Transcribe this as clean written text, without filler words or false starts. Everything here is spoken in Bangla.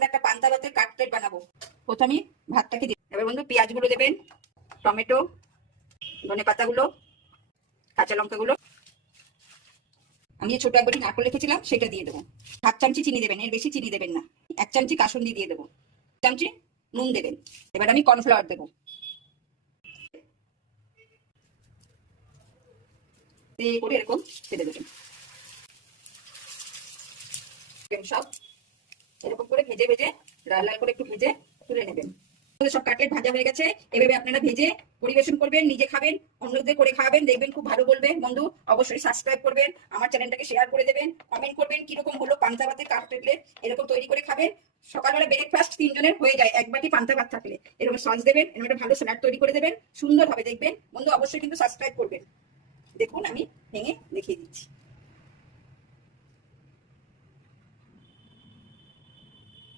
আমরা একটা পান্তা ভাতের কাটলেট বানাবো। প্রথমে ভাতটাকে দিই। এবার বন্ধু পেঁয়াজগুলো দেবেন, টমেটো, ধনে পাতাগুলো, কাঁচা লঙ্কাগুলো। আমি ছোট একবারই নারকেল রেখেছিলাম সেটা দিয়ে দেবো। হাফ চামচি চিনি দেবেন, এর বেশি চিনি দেবেন না। 1 চামচি কাসুন্দি দিয়ে দেবো, 1 চামচি নুন দেবেন। এবার আমি কর্নফ্লাওয়ার দেবো, করে এরকম ছেড়ে দেবেন। সব এরকম করে ভেজে ভেজে লাল লাল করে একটু ভেজে তুলে নেবেন। সব কাটলেট ভাজা হয়ে গেছে। এভাবে আপনারা ভেজে পরিবেশন করবেন, নিজে খাবেন, অন্যদের করে খাওয়াবেন, দেখবেন খুব ভালো বলবে। বন্ধু অবশ্যই সাবস্ক্রাইব করবেন, আমার চ্যানেলটাকে শেয়ার করে দেবেন, কমেন্ট করবেন কিরকম হলো পান্তা ভাতের কাটলেট। এরকম তৈরি করে খাবেন। সকালবেলা ব্রেকফাস্ট 3 জনের হয়ে যায় এক বাটি পান্তা ভাত থাকলে। এরকম সস দেবেন, এরকম একটা ভালো স্যালাড তৈরি করে দেবেন, সুন্দর হবে দেখবেন। বন্ধু অবশ্যই কিন্তু সাবস্ক্রাইব করবেন। দেখুন আমি ভেঙে দেখিয়ে দিচ্ছি।